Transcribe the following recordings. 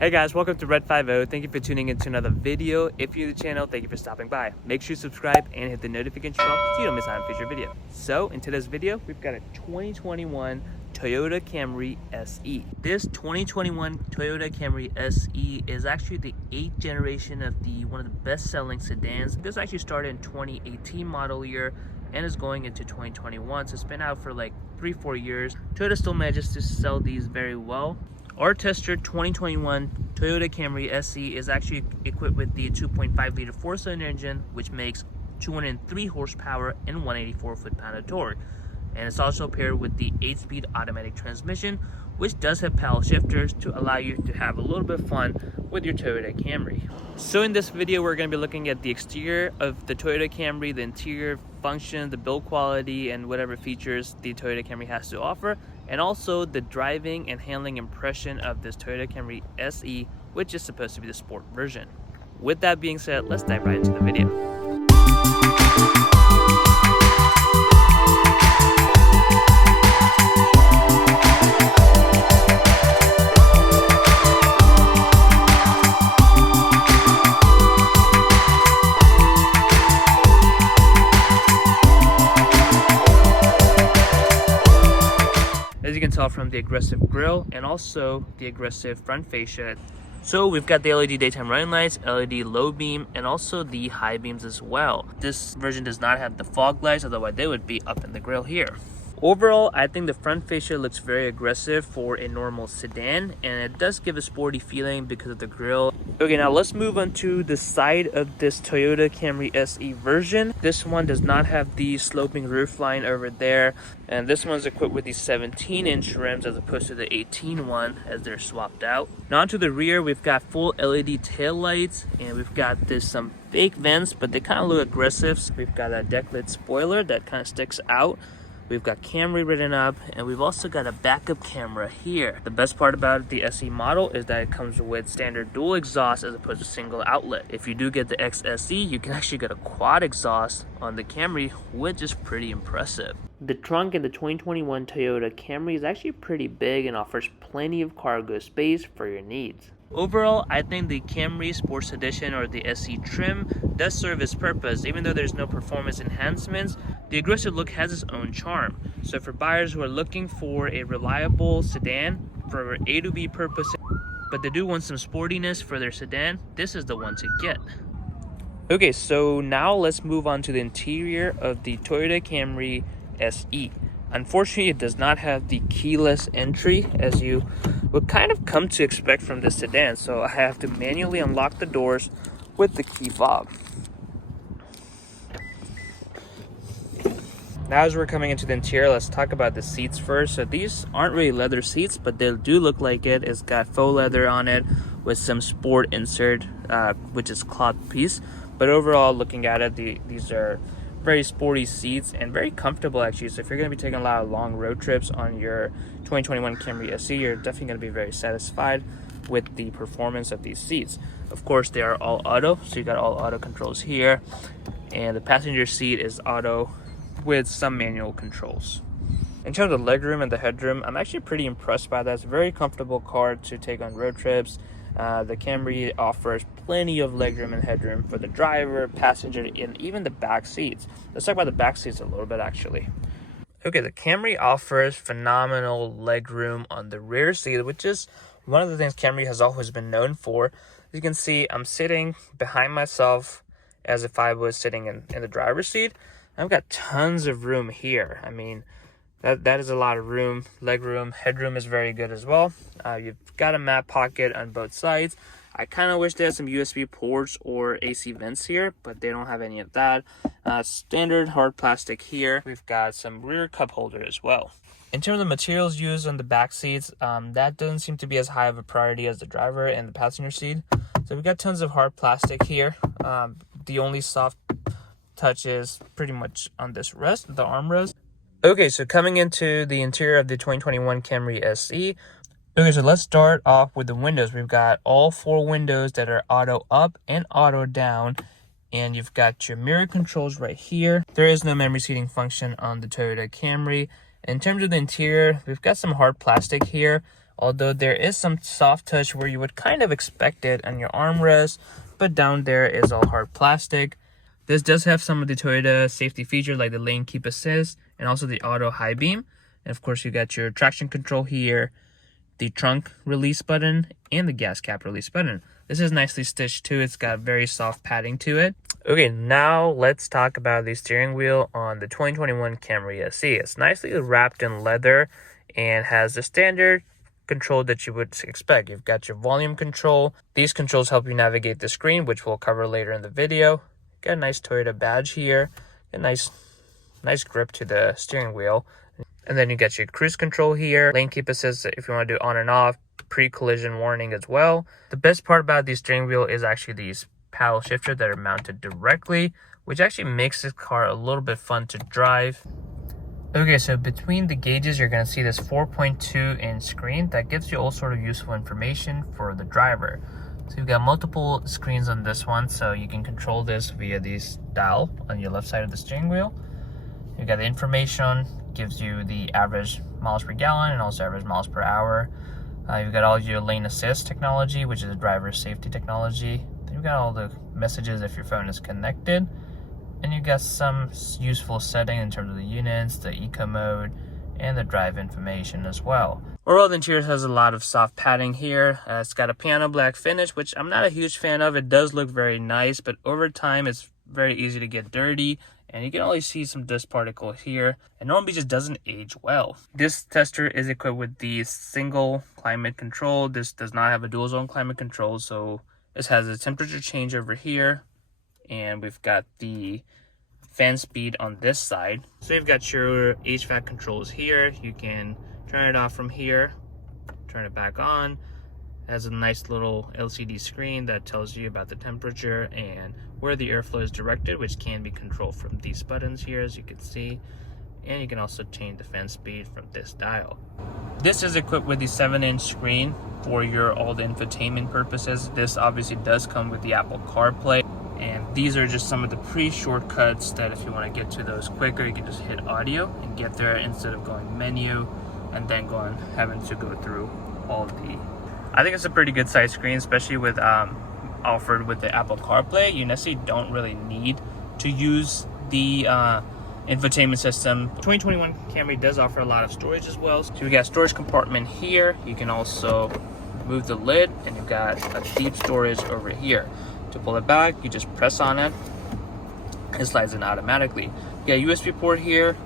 Hey guys, welcome to Red 50. Thank you for tuning into another video. If you're new to the channel, thank you for stopping by. Make sure you subscribe and hit the notification bell so you don't miss out on future video. So in today's video, we've got a 2021 Toyota Camry SE. This 2021 Toyota Camry SE is actually the 8th generation of one of the best-selling sedans. This actually started in 2018 model year and is going into 2021, so it's been out for like 3-4 years. Toyota still manages to sell these very well. Our tester 2021 Toyota Camry SE is actually equipped with the 2.5 liter 4-cylinder engine, which makes 203 horsepower and 184 foot-pound of torque. And it's also paired with the 8-speed automatic transmission, which does have paddle shifters to allow you to have a little bit of fun with your Toyota Camry. So in this video, we're going to be looking at the exterior of the Toyota Camry, the interior function, the build quality, and whatever features the Toyota Camry has to offer, and also the driving and handling impression of this Toyota Camry SE, which is supposed to be the sport version. With that being said, let's dive right into the video. As you can tell from the aggressive grille and also the aggressive front fascia. So we've got the LED daytime running lights, LED low beam, and also the high beams as well. This version does not have the fog lights, otherwise they would be up in the grille here. Overall, I think the front fascia looks very aggressive for a normal sedan, and it does give a sporty feeling because of the grille. Okay, now let's move on to the side of this Toyota Camry SE version. This one does not have the sloping roof line over there, and this one's equipped with the 17-inch rims as opposed to the 18 one as they're swapped out. Now onto the rear, we've got full LED tail lights, and we've got some fake vents, but they kind of look aggressive. So we've got a deck lid spoiler that kind of sticks out. We've got Camry written up, and we've also got a backup camera here. The best part about the SE model is that it comes with standard dual exhaust as opposed to single outlet. If you do get the XSE, you can actually get a quad exhaust on the Camry, which is pretty impressive. The trunk in the 2021 Toyota Camry is actually pretty big and offers plenty of cargo space for your needs. Overall, I think the Camry Sports Edition or the SE trim does serve its purpose. Even though there's no performance enhancements, the aggressive look has its own charm. So for buyers who are looking for a reliable sedan for A to B purposes, but they do want some sportiness for their sedan, this is the one to get. Okay, so now let's move on to the interior of the Toyota Camry SE. Unfortunately, it does not have the keyless entry as you would kind of come to expect from this sedan, so I have to manually unlock the doors with the key fob. Now as we're coming into the interior, let's talk about the seats first. So these aren't really leather seats, but they do look like it. It's got faux leather on it with some sport insert, which is cloth piece. But overall, looking at it, these are very sporty seats and very comfortable actually. So if you're going to be taking a lot of long road trips on your 2021 Camry SE, you're definitely going to be very satisfied with the performance of these seats. Of course, they are all auto, so you got all auto controls here, and the passenger seat is auto with some manual controls. In terms of legroom and the headroom, I'm actually pretty impressed by that. It's a very comfortable car to take on road trips. The Camry offers plenty of legroom and headroom for the driver, passenger, and even the back seats. Let's talk about the back seats a little bit actually. Okay, the Camry offers phenomenal legroom on the rear seat, which is one of the things Camry has always been known for. As you can see, I'm sitting behind myself as if I was sitting in the driver's seat. I've got tons of room here. I mean, that is a lot of room. Legroom, headroom is very good as well. You've got a map pocket on both sides. I kind of wish they had some USB ports or AC vents here, but they don't have any of that. Standard hard plastic here. We've got some rear cup holder as well. In terms of materials used on the back seats, that doesn't seem to be as high of a priority as the driver and the passenger seat. So we've got tons of hard plastic here. The only soft touch is pretty much on this rest, the armrest. Okay, so coming into the interior of the 2021 Camry SE. Okay, so let's start off with the windows. We've got all 4 windows that are auto up and auto down, and you've got your mirror controls right here. There is no memory seating function on the Toyota Camry. In terms of the interior, we've got some hard plastic here. although there is some soft touch where you would kind of expect it on your armrest, but down there is all hard plastic. This does have some of the Toyota safety features like the lane keep assist and also the auto high beam. And of course you got your traction control here, the trunk release button, and the gas cap release button. This is nicely stitched too. It's got very soft padding to it. Okay, now let's talk about the steering wheel on the 2021 Camry SE. It's nicely wrapped in leather and has the standard control that you would expect. You've got your volume control. These controls help you navigate the screen, which we'll cover later in the video. Got a nice Toyota badge here, a nice grip to the steering wheel. And then you get your cruise control here, lane keep assist if you want to do on and off, pre-collision warning as well. The best part about the steering wheel is actually these paddle shifters that are mounted directly, which actually makes this car a little bit fun to drive. Okay, so between the gauges, you're going to see this 4.2-inch screen that gives you all sort of useful information for the driver. So you've got multiple screens on this one, so you can control this via this dial on your left side of the steering wheel. You've got the information, gives you the average miles per gallon and also average miles per hour. You've got all your lane assist technology, which is driver safety technology. Then you've got all the messages if your phone is connected. And you've got some useful setting in terms of the units, the eco mode, and the drive information as well. Overall, the interior has a lot of soft padding here. It's got a piano black finish, which I'm not a huge fan of. It does look very nice, but over time, it's very easy to get dirty. And you can only see some dust particle here. And normally just doesn't age well. This tester is equipped with the single climate control. This does not have a dual zone climate control. So this has a temperature change over here. And we've got the fan speed on this side. So you've got your HVAC controls here. You can turn it off from here, turn it back on. It has a nice little LCD screen that tells you about the temperature and where the airflow is directed, which can be controlled from these buttons here, as you can see. And you can also change the fan speed from this dial. This is equipped with the 7-inch screen for your all the infotainment purposes. This obviously does come with the Apple CarPlay. And these are just some of the pre-shortcuts that if you want to get to those quicker, you can just hit audio and get there instead of going menu and then having to go through all the... I think it's a pretty good size screen, especially with offered with the Apple CarPlay. You necessarily don't really need to use the infotainment system. 2021 Camry does offer a lot of storage as well. So we got storage compartment here. You can also move the lid and you've got a deep storage over here. To pull it back, you just press on it. It slides in automatically. You got a USB port here,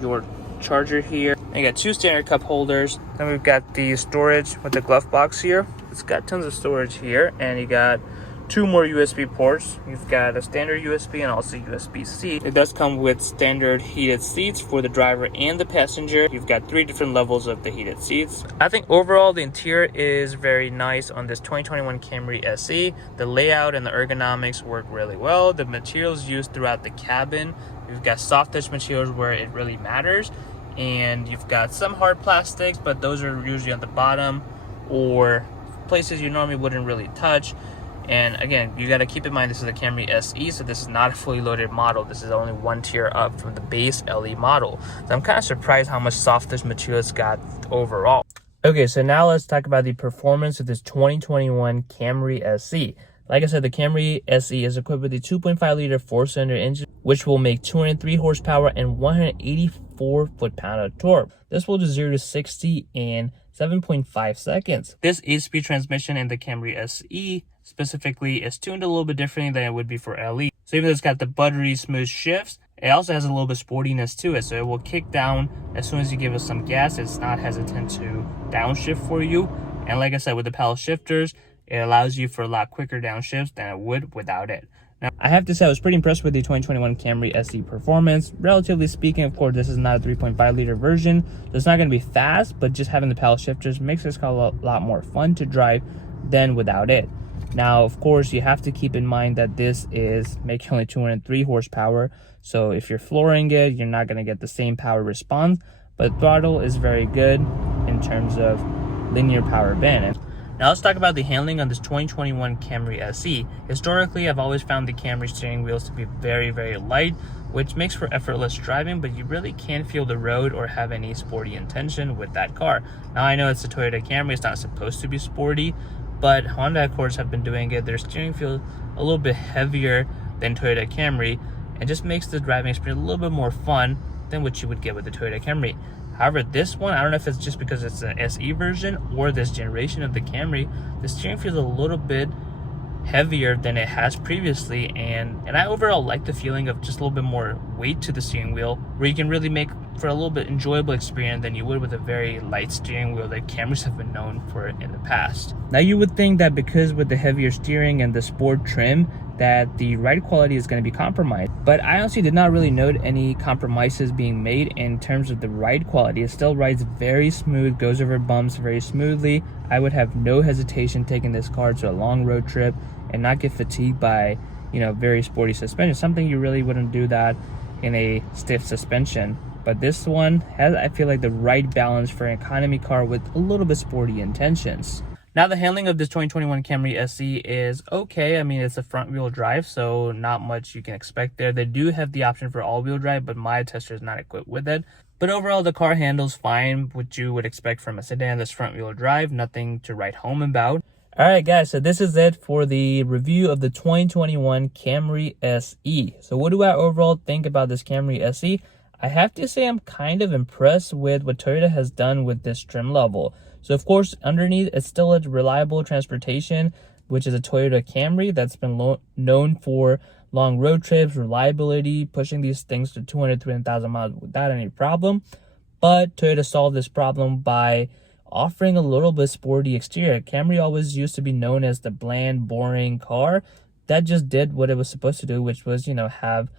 your charger here, and you got 2 standard cup holders. Then we've got the storage with the glove box here. It's got tons of storage here, and you got 2 more USB ports. You've got a standard USB and also USB-C. It does come with standard heated seats for the driver and the passenger. You've got 3 different levels of the heated seats. I think overall the interior is very nice on this 2021 Camry SE. The layout and the ergonomics work really well. The materials used throughout the cabin, you've got soft touch materials where it really matters. And you've got some hard plastics, but those are usually on the bottom or places you normally wouldn't really touch. And again, you got to keep in mind this is a Camry SE, so this is not a fully loaded model. This is only 1 tier up from the base LE model. So I'm kind of surprised how much soft touch material it's got overall. Okay, so now let's talk about the performance of this 2021 Camry SE. Like I said, the Camry SE is equipped with a 2.5-liter 4-cylinder engine, which will make 203 horsepower and 184 foot-pound of torque. This will do 0 to 60 in 7.5 seconds. This 8-speed transmission in the Camry SE specifically is tuned a little bit differently than it would be for LE. So even though it's got the buttery smooth shifts, it also has a little bit of sportiness to it. So it will kick down as soon as you give it some gas. It's not hesitant to downshift for you. And like I said, with the paddle shifters, it allows you for a lot quicker downshifts than it would without it. Now, I have to say I was pretty impressed with the 2021 Camry SE performance. Relatively speaking, of course, this is not a 3.5-liter version, so it's not going to be fast, but just having the paddle shifters makes this car a lot more fun to drive than without it. Now, of course, you have to keep in mind that this is making only 203 horsepower, so if you're flooring it, you're not going to get the same power response, but throttle is very good in terms of linear power band. Now let's talk about the handling on this 2021 Camry SE. Historically, I've always found the Camry steering wheels to be very, very light, which makes for effortless driving, but you really can't feel the road or have any sporty intention with that car. Now I know it's a Toyota Camry, it's not supposed to be sporty, but Honda Accords have been doing it. Their steering feels a little bit heavier than Toyota Camry, and just makes the driving experience a little bit more fun than what you would get with the Toyota Camry. However, this one, I don't know if it's just because it's an SE version or this generation of the Camry, the steering feels a little bit heavier than it has previously, and I overall like the feeling of just a little bit more weight to the steering wheel, where you can really make for a little bit enjoyable experience than you would with a very light steering wheel that Camrys have been known for in the past. Now you would think that because with the heavier steering and the sport trim that the ride quality is going to be compromised, but I honestly did not really note any compromises being made in terms of the ride quality. It still rides very smooth, goes over bumps very smoothly. I would have no hesitation taking this car to a long road trip and not get fatigued by, you know, very sporty suspension. Something you really wouldn't do that in a stiff suspension. But this one has, I feel like, the right balance for an economy car with a little bit sporty intentions. Now the handling of this 2021 Camry SE is okay. I mean, it's a front wheel drive, so not much you can expect there. They do have the option for all-wheel drive, but my tester is not equipped with it. But overall, the car handles fine, what you would expect from a sedan that's front wheel drive. Nothing to write home about. Alright guys, so this is it for the review of the 2021 Camry SE. So what do I overall think about this Camry SE? I have to say I'm kind of impressed with what Toyota has done with this trim level. So of course, underneath it's still a reliable transportation, which is a Toyota Camry that's been known for long road trips, reliability, pushing these things to 200, 300,000 miles without any problem. But Toyota solved this problem by offering a little bit sporty exterior. Camry always used to be known as the bland, boring car that just did what it was supposed to do, which was, you know, have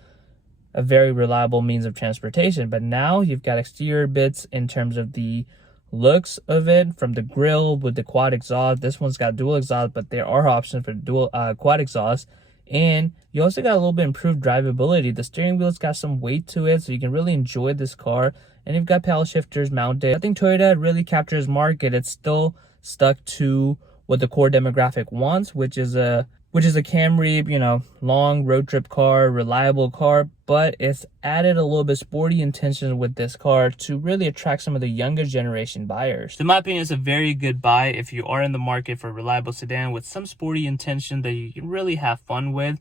a very reliable means of transportation. But now you've got exterior bits in terms of the looks of it, from the grille with the quad exhaust. This one's got dual exhaust, but there are options for dual quad exhaust. And you also got a little bit improved drivability. The steering wheel's got some weight to it, so you can really enjoy this car. And you've got paddle shifters mounted. I think Toyota really captured its market. It's still stuck to what the core demographic wants, which is a Camry, you know, long road trip car, reliable car, but it's added a little bit sporty intention with this car to really attract some of the younger generation buyers. In my opinion, it's a very good buy if you are in the market for a reliable sedan with some sporty intention that you can really have fun with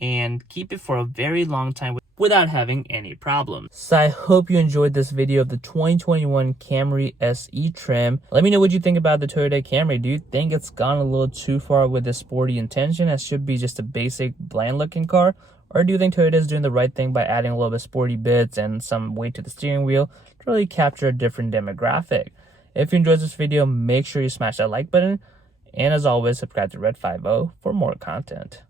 and keep it for a very long time without having any problems. So I hope you enjoyed this video of the 2021 Camry SE trim. Let me know what you think about the Toyota Camry. Do you think it's gone a little too far with this sporty intention? It should be just a basic bland looking car. Or do you think Toyota is doing the right thing by adding a little bit sporty bits and some weight to the steering wheel to really capture a different demographic? If you enjoyed this video, make sure you smash that like button. And as always, subscribe to Red 50 for more content.